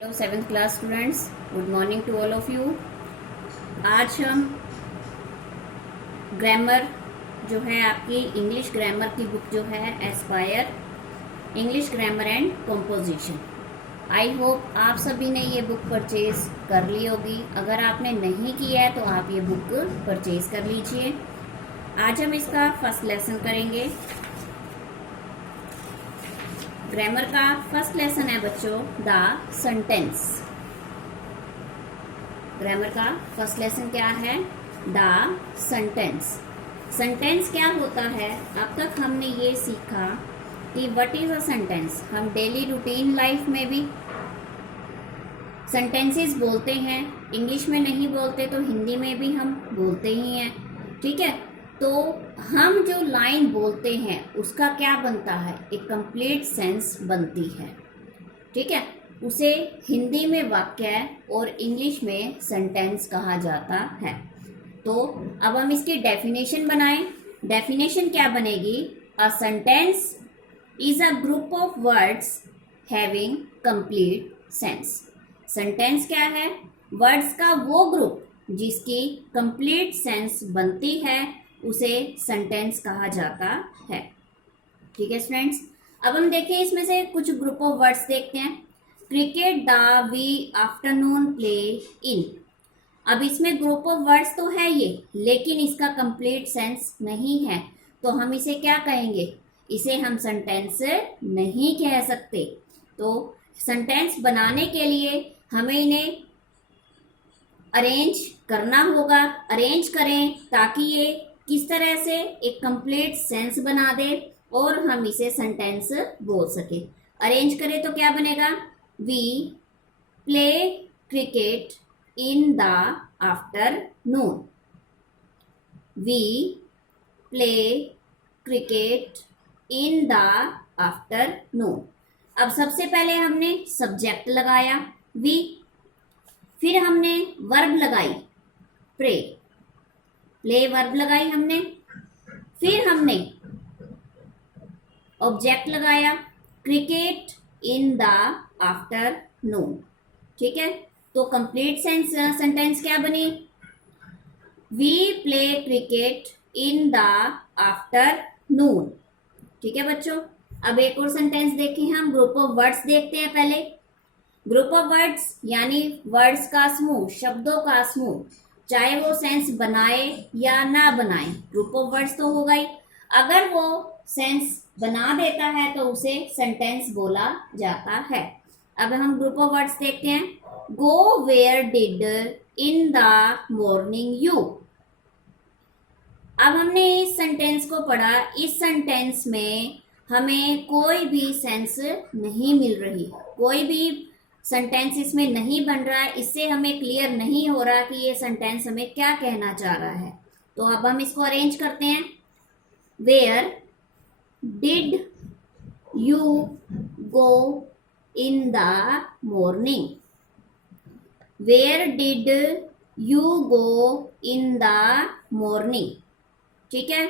Hello seventh class students, good morning to all of you. आज हम grammar जो है आपकी इंग्लिश ग्रामर की बुक जो है Aspire English grammar and composition. I hope आप सभी ने ये बुक परचेज कर ली होगी। अगर आपने नहीं किया है तो आप ये बुक परचेज कर लीजिए। आज हम इसका फर्स्ट लेसन करेंगे। ग्रामर का फर्स्ट लेसन है बच्चों द सेंटेंस। ग्रामर का फर्स्ट लेसन क्या है? The sentence. सेंटेंस क्या होता है? अब तक हमने ये सीखा कि व्हाट इज अ सेंटेंस। हम डेली रूटीन लाइफ में भी सेंटेंसेस बोलते हैं, इंग्लिश में नहीं बोलते तो हिंदी में भी हम बोलते ही हैं, ठीक है। तो हम जो लाइन बोलते हैं उसका क्या बनता है? एक कंप्लीट सेंस बनती है, ठीक है। उसे हिंदी में वाक्य और इंग्लिश में सेंटेंस कहा जाता है। तो अब हम इसकी डेफिनेशन बनाएं। डेफिनेशन क्या बनेगी? A sentence is a group of words having complete sense. Sentence क्या है? वर्ड्स का वो ग्रुप जिसकी कंप्लीट सेंस बनती है उसे सेंटेंस कहा जाता है, ठीक है स्टूडेंट्स। अब हम देखें इसमें से कुछ ग्रुप ऑफ वर्ड्स देखते हैं। Cricket the we afternoon play in. अब इसमें ग्रुप ऑफ वर्ड्स तो है ये, लेकिन इसका कंप्लीट सेंस नहीं है, तो हम इसे क्या कहेंगे? इसे हम सेंटेंस नहीं कह सकते। तो सेंटेंस बनाने के लिए हमें इन्हें अरेंज करना होगा। अरेंज करें ताकि ये किस तरह से एक कंप्लीट सेंस बना दे और हम इसे सेंटेंस बोल सके। अरेंज करें तो क्या बनेगा? We play cricket in the afternoon. We play cricket in the afternoon. अब सबसे पहले हमने सब्जेक्ट लगाया वी, फिर हमने वर्ब लगाई प्रे, प्ले वर्ब लगाई हमने, फिर हमने ऑब्जेक्ट लगाया क्रिकेट इन द आफ्टरनून, ठीक है। तो कंप्लीट सेंटेंस क्या बनी? We play cricket in the afternoon, ठीक है बच्चों। अब एक और सेंटेंस देखें हम। ग्रुप ऑफ वर्ड्स देखते हैं पहले। ग्रुप ऑफ वर्ड्स यानी वर्ड्स का समूह, शब्दों का समूह, चाहे वो सेंस बनाए या ना बनाए, ग्रुप ऑफ वर्ड्स तो होगा ही। अगर वो सेंस बना देता है तो उसे सेंटेंस बोला जाता है। अब हम ग्रुप ऑफ वर्ड्स देखते हैं। Go where did in the morning you. अब हमने इस सेंटेंस को पढ़ा। इस सेंटेंस में हमें कोई भी सेंस नहीं मिल रही, कोई भी सेंटेंस इसमें नहीं बन रहा है। इससे हमें क्लियर नहीं हो रहा कि ये सेंटेंस हमें क्या कहना चाह रहा है। तो अब हम इसको अरेंज करते हैं। Where did you go in the morning. Where did you go in the morning, ठीक है।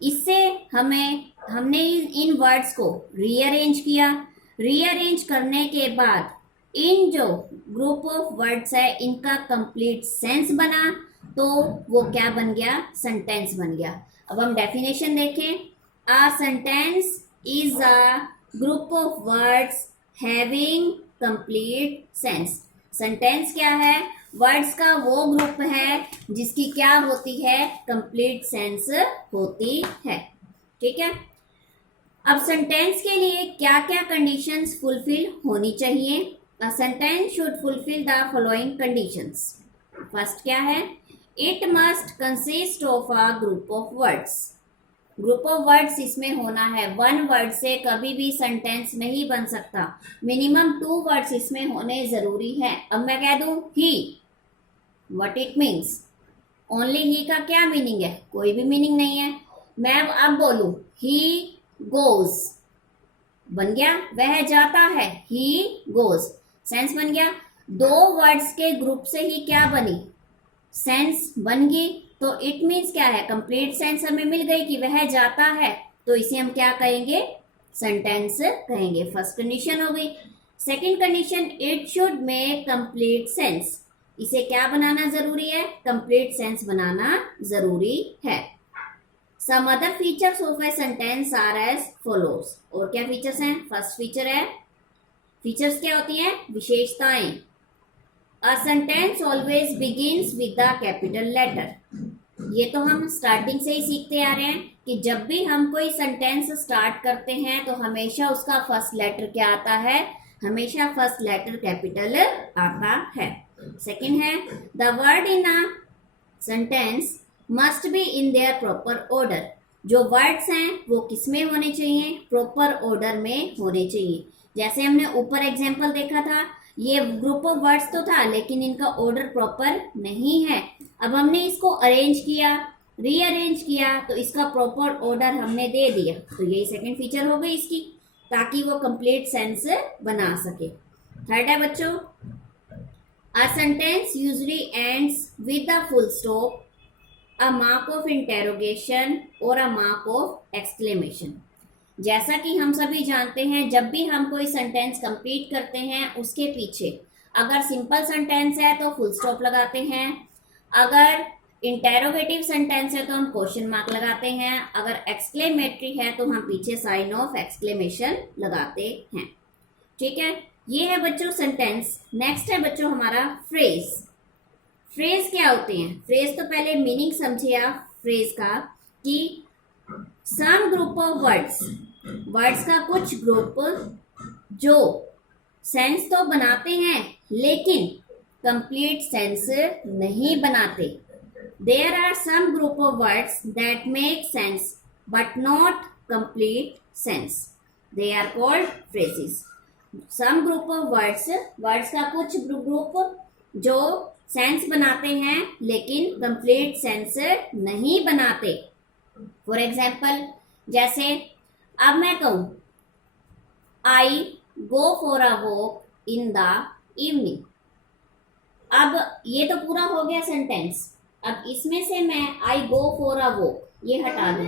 इससे हमने इन वर्ड्स को रीअरेंज किया। रीअरेंज करने के बाद इन जो ग्रुप ऑफ वर्ड्स है इनका कंप्लीट सेंस बना, तो वो क्या बन गया? सेंटेंस बन गया। अब हम डेफिनेशन देखें। A sentence is a group of words having complete sense. Sentence क्या है? वर्ड्स का वो ग्रुप है जिसकी क्या होती है? कंप्लीट सेंस होती है, ठीक है। अब सेंटेंस के लिए क्या क्या कंडीशंस फुलफिल होनी चाहिए? A sentence should fulfil the following conditions. First क्या है? It must consist of a group of words. Group of words इसमें होना है। वन वर्ड से कभी भी सेंटेंस नहीं बन सकता। मिनिमम 2 वर्ड्स इसमें होने जरूरी है। अब मैं कह दूं ही, व्हाट इट मीन्स? ओनली ही का क्या मीनिंग है? कोई भी मीनिंग नहीं है। मैं अब बोलूं ही गोज, बन गया वह जाता है। ही गोज, सेंस बन गया। 2 वर्ड्स के ग्रुप से ही क्या बनी? सेंस बन गई। तो इट मीन्स क्या है? कंप्लीट सेंस हमें मिल गई कि वह जाता है, तो इसे हम क्या कहेंगे? सेंटेंस कहेंगे। फर्स्ट कंडीशन हो गई। Second condition, it should make complete sense. इसे क्या बनाना जरूरी है? कंप्लीट सेंस बनाना जरूरी है। Some other features of a sentence are as follows. और क्या फीचर्स हैं? फर्स्ट फीचर है, फीचर्स क्या होती हैं? विशेषताएं। A sentence always begins with the capital letter. ये तो हम स्टार्टिंग से ही सीखते आ रहे हैं कि जब भी हम कोई सेंटेंस स्टार्ट करते हैं तो हमेशा उसका फर्स्ट लेटर क्या आता है? हमेशा फर्स्ट लेटर कैपिटल आता है। सेकंड है, the word in a sentence must be in their proper order. जो वर्ड्स हैं वो किस में होने चाहिए? प्रॉपर ऑर्डर में होने चाहिए। जैसे हमने ऊपर एग्जांपल देखा था, ये ग्रुप ऑफ वर्ड्स तो था लेकिन इनका ऑर्डर प्रॉपर नहीं है। अब हमने इसको अरेंज किया, रीअरेंज किया, तो इसका प्रॉपर ऑर्डर हमने दे दिया। तो यही सेकंड फीचर हो गई इसकी, ताकि वो कंप्लीट सेंस बना सके। थर्ड है बच्चों, a sentence usually ends with a full stop, a mark of interrogation और अ मार्क ऑफ एक्सक्लेमेशन। जैसा कि हम सभी जानते हैं, जब भी हम कोई सेंटेंस कंप्लीट करते हैं उसके पीछे अगर सिंपल सेंटेंस है तो फुल स्टॉप लगाते हैं, अगर इंटेरोगेटिव सेंटेंस है तो हम क्वेश्चन मार्क लगाते हैं, अगर एक्सक्लेमेटरी है तो हम पीछे साइन ऑफ एक्सक्लेमेशन लगाते हैं। ठीक है, ये है बच्चों सेंटेंस। नेक्स्ट है बच्चों हमारा फ्रेज। फ्रेज क्या होते हैं? फ्रेज तो पहले मीनिंग समझिए आप फ्रेज का, कि some group of words, words का कुछ ग्रुप जो सेंस तो बनाते हैं लेकिन कंप्लीट सेंस नहीं बनाते। There are some group of words that make sense but not complete sense, they are called phrases. Some group of words, words का कुछ ग्रुप जो सेंस बनाते हैं लेकिन कंप्लीट सेंस नहीं बनाते। फॉर एग्जाम्पल, जैसे अब मैं कहूं I go for a walk in the evening. अब ये तो पूरा हो गया सेंटेंस। अब इसमें से मैं आई गो फॉर अ वॉक ये हटा दूं,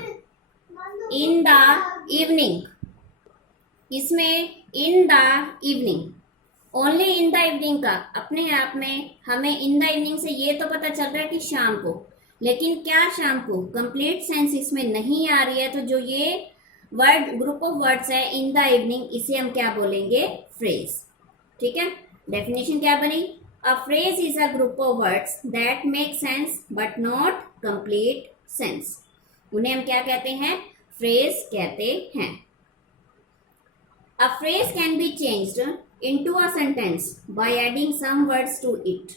इन द इवनिंग, इसमें इन the evening, only in the evening का अपने आप में हमें इन द इवनिंग से ये तो पता चल रहा है कि शाम को, लेकिन क्या शाम को? कंप्लीट सेंस इसमें नहीं आ रही है। तो जो ये वर्ड ग्रुप ऑफ वर्ड्स है इन द इवनिंग, इसे हम क्या बोलेंगे? फ्रेज। ठीक है, डेफिनेशन क्या बनी? A phrase is a group of words that make sense but not complete sense. उन्हें हम क्या कहते हैं? फ्रेज कहते हैं। A phrase can be changed into a sentence by adding some words to it.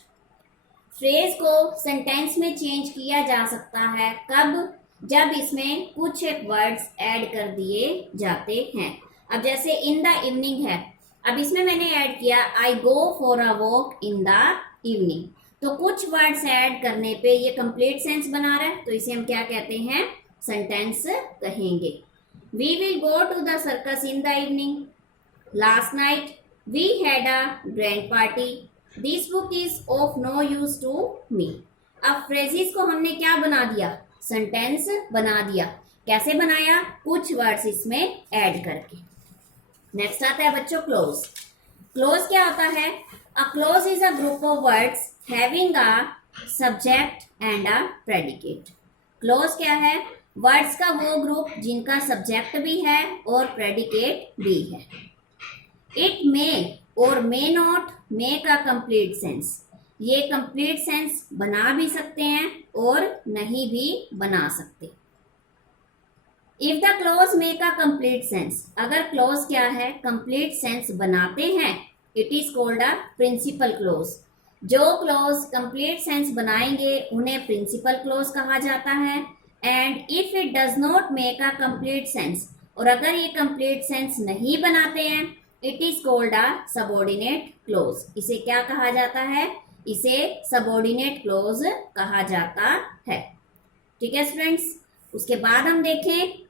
Phrase को सेंटेंस में change किया जा सकता है कब? जब इसमें कुछ वर्ड्स ऐड कर दिए जाते हैं। अब जैसे इन द इवनिंग है, अब इसमें मैंने ऐड किया I go for a walk in the evening, तो कुछ वर्ड्स ऐड करने पे ये कंप्लीट सेंस बना रहा है, तो इसे हम क्या कहते हैं? सेंटेंस कहेंगे। We will go to the circus in the evening, last night we had a grand party, this book is of no use to me. अब फ्रेजेस को हमने क्या बना दिया? सेंटेंस बना दिया। कैसे बनाया? कुछ वर्ड्स इसमें ऐड करके। नेक्स्ट आता है बच्चों क्लोज। क्लोज क्या होता है? A close is a group of words having a subject and a predicate. Close क्या है? वर्ड्स का वो ग्रुप जिनका सब्जेक्ट भी है और प्रेडिकेट भी है। इट मे और may not make a complete sense. ये कंप्लीट सेंस बना भी सकते हैं और नहीं भी बना सकते। If the clause make a complete sense, अगर क्लोज क्या है? कंप्लीट सेंस बनाते हैं, it is called a principal clause. जो क्लोज कंप्लीट सेंस बनाएंगे उन्हें प्रिंसिपल क्लोज कहा जाता है। And if it does not make a complete sense, और अगर ये कंप्लीट सेंस नहीं बनाते हैं, it is called a subordinate close. इसे क्या कहा जाता है? इसे सबऑर्डिनेट क्लोज कहा जाता है। ठीक है स्टूडेंट्स, उसके बाद हम देखें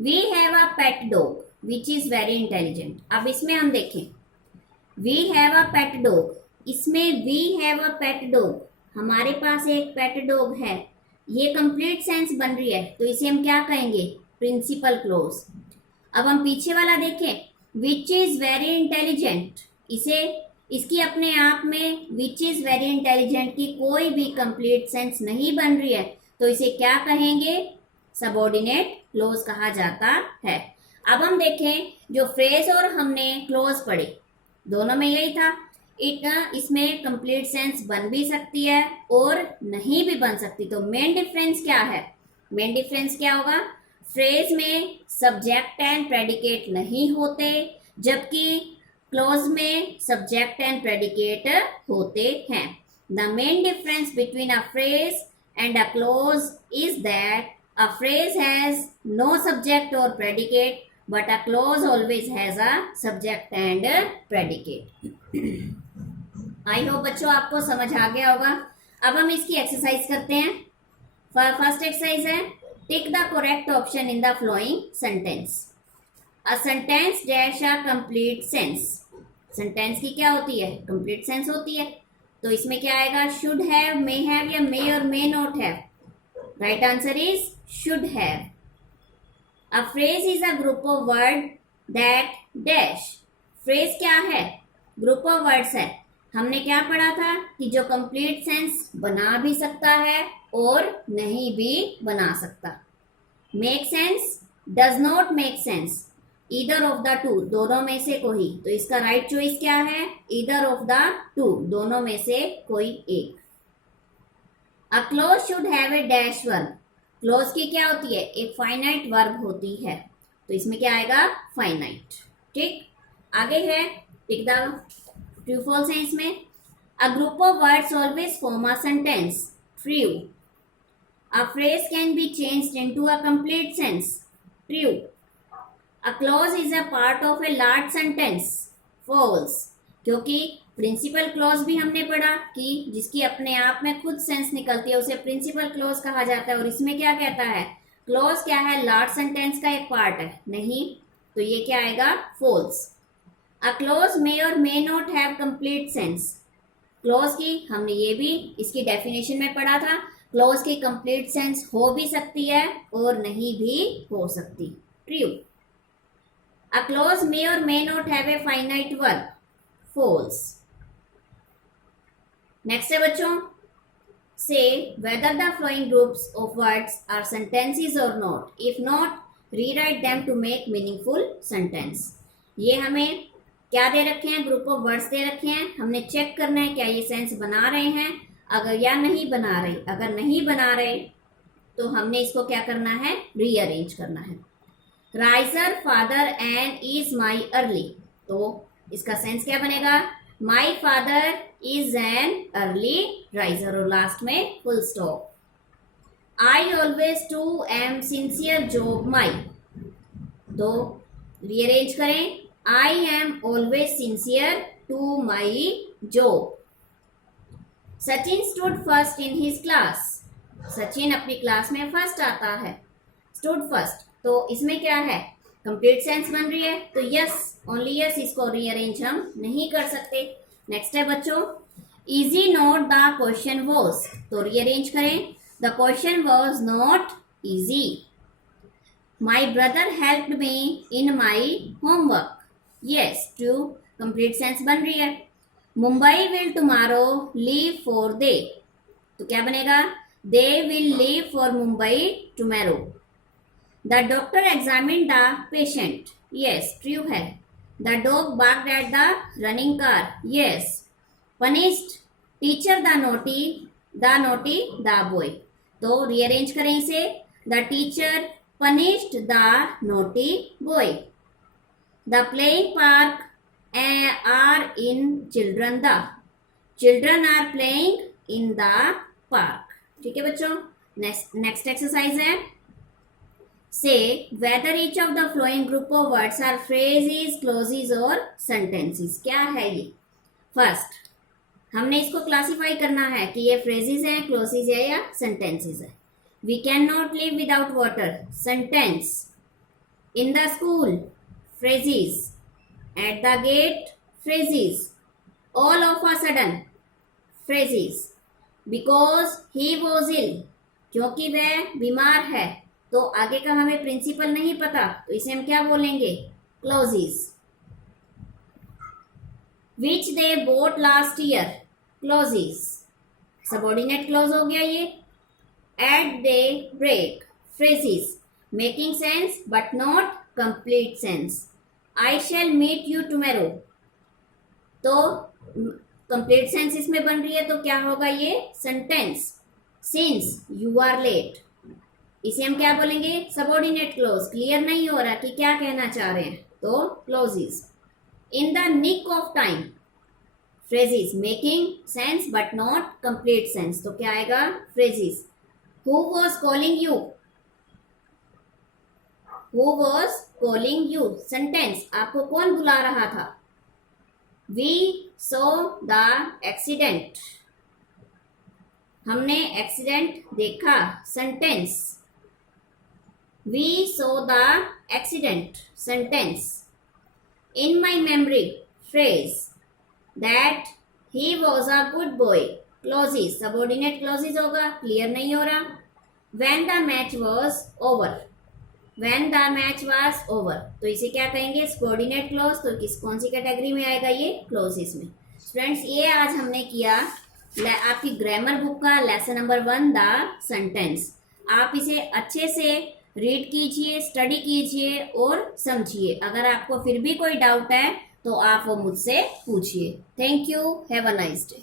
we have a pet dog which is very intelligent. अब इसमें हम देखें we have a pet dog, इसमें we have a pet dog, हमारे पास एक पेट डॉग है, ये कंप्लीट सेंस बन रही है, तो इसे हम क्या कहेंगे? Principal clause. अब हम पीछे वाला देखें विच इज वेरी इंटेलिजेंट, इसे इसकी अपने आप में विच इज वेरी इंटेलिजेंट की कोई भी कंप्लीट सेंस नहीं बन रही है, तो इसे क्या कहेंगे? सबऑर्डिनेट क्लोज कहा जाता है। अब हम देखें, जो फ्रेज और हमने क्लोज पढ़े दोनों में यही था, इसमें कंप्लीट सेंस बन भी सकती है और नहीं भी बन सकती। तो मेन डिफरेंस क्या है? मेन डिफरेंस क्या होगा? फ्रेज में सब्जेक्ट एंड प्रेडिकेट नहीं होते, जबकि क्लोज में सब्जेक्ट एंड प्रेडिकेट होते हैं। The main difference between a phrase and a close is that a phrase has no subject or predicate, but a clause always has a subject and a predicate. I hope बच्चों आपको समझ आ गया होगा। अब हम इसकी एक्सरसाइज करते हैं। फर्स्ट एक्सरसाइज है, tick the correct option in the flowing sentence. A sentence dash a complete sense. Sentence की क्या होती है? कंप्लीट सेंस होती है। तो इसमें क्या आएगा? शुड हैव, मे हैव या मे और may not have? Right answer is should have. A phrase is a group of word that dash. Phrase क्या है? Group of words है। हमने क्या पढ़ा था कि जो complete sense बना भी सकता है और नहीं भी बना सकता। Make sense, does not make sense, either of the two, दोनों में से कोई। तो इसका राइट चॉइस क्या है? either of the two, दोनों में से कोई एक। A clause should have a dash verb. Close की क्या होती है? एक फाइनाइट वर्ब होती है। तो इसमें क्या आएगा? फाइनाइट। ठीक, आगे है, टिक द ट्रू फॉल्स है इसमें। A group of words always form a sentence. True. A phrase can be changed into a complete sense. True. A clause is a part of a large sentence. False. क्योंकि principal clause भी हमने पढ़ा कि जिसकी अपने आप में खुद सेंस निकलती है उसे प्रिंसिपल क्लॉज कहा जाता है। और इसमें क्या कहता है? क्लॉज क्या है? लार्ज सेंटेंस का एक पार्ट है। नहीं, तो ये क्या आएगा? फॉल्स। अ क्लॉज मे और may not have complete sense. Clause की हमने ये भी इसकी डेफिनेशन में पढ़ा था, क्लॉज की कंप्लीट सेंस हो भी सकती है और नहीं भी हो सकती। ट्रू। अ क्लॉज मे और may not have a finite verb. False. Next है बच्चों, say whether the following groups of words are sentences और not. If not, rewrite them to make meaningful sentence. ये हमें क्या दे रखे हैं? ग्रुप ऑफ वर्ड्स दे रखे हैं। हमने चेक करना है क्या ये सेंस बना रहे हैं, अगर या नहीं बना रहे। अगर नहीं बना रहे तो हमने इसको क्या करना है? रीअरेंज करना है। Riser father and is my early. तो इसका सेंस क्या बनेगा? My father is an early riser और लास्ट में full stop. I always to am sincere job my. तो रीअरेंज करें, I am always sincere to my job. Sachin stood first in his class. Sachin अपनी class में first आता है। Stood first, तो इसमें क्या है? कंप्लीट सेंस बन रही है, तो यस, ओनली यस, इसको रीअरेंज हम नहीं कर सकते। नेक्स्ट है बच्चों, easy not the question was. तो रीअरेंज करें, the question was not easy. My brother helped me in my homework. Yes, true, complete sense बन रही है। Mumbai will tomorrow leave for they. तो क्या बनेगा? They will leave for Mumbai tomorrow. The doctor examine the patient. Yes, true है। The dog barked at the running car. Yes. Punished teacher the naughty the boy. तो rearrange करें इसे, the teacher punished the naughty boy. The playing park are in children. The children are playing in the park. ठीक है बच्चों, next exercise है, से whether each of the flowing group of words are phrases, clauses और sentences। क्या है ये? First हमने इसको क्लासिफाई करना है कि ये phrases हैं, clauses है या sentences है। We cannot live without water। sentence। In the school, phrases। At the gate, phrases। All of a sudden, phrases। Because he was ill, क्योंकि वह बीमार है। तो आगे का हमें प्रिंसिपल नहीं पता, तो इसे हम क्या बोलेंगे? Clauses. Which they bought last year, clauses, subordinate clause हो गया ये। At the break, phrases, making sense but not complete sense. I shall meet you tomorrow, तो कंप्लीट सेंस इसमें बन रही है, तो क्या होगा ये sentence. Since you are late, इसे हम क्या बोलेंगे, सबऑर्डिनेट क्लोज। क्लियर नहीं हो रहा कि क्या कहना चाह रहे हैं, तो clauses. In the nick of time, phrases making sense but not complete sense, तो क्या आएगा phrases. Who was calling you, who was calling you, sentence, आपको कौन बुला रहा था। वी सो द एक्सीडेंट, हमने एक्सीडेंट देखा, sentence. We saw the accident, sentence. In my memory, phrase, that he was a good boy, clauses, subordinate clauses होगा। Clear नहीं हो रहा। When the match was over, when the match was over, तो इसे क्या कहेंगे, subordinate close. तो कौन सी कैटेगरी में आएगा ये, क्लोजेस में। फ्रेंड्स, ये आज हमने किया आपकी ग्रामर बुक का लेसन नंबर 1 द सेंटेंस। आप इसे अच्छे से रीड कीजिए, स्टडी कीजिए और समझिए। अगर आपको फिर भी कोई डाउट है तो आप वो मुझसे पूछिए। Thank you, have a nice day.